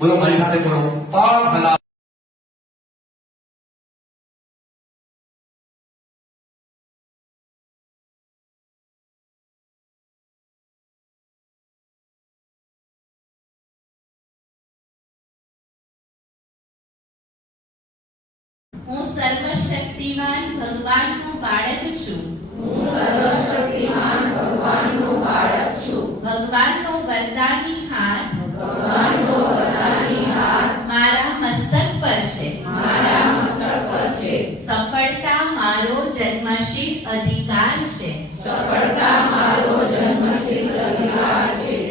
બોલો મારી સાથે બોલો પગ હલાવો. હું સર્વશક્તિમાન ભગવાનનું બાળક છું. હું સર્વશક્તિમાન ભગવાનનું બાળક છું. ભગવાનનો વરદાની હાથ ભગવાનનો વરદાની હાથ મારા મસ્તક પર છે. મારા મસ્તક પર છે. સફળતા મારો જન્મસિદ્ધ અધિકાર છે. સફળતા મારો જન્મસિદ્ધ અધિકાર છે.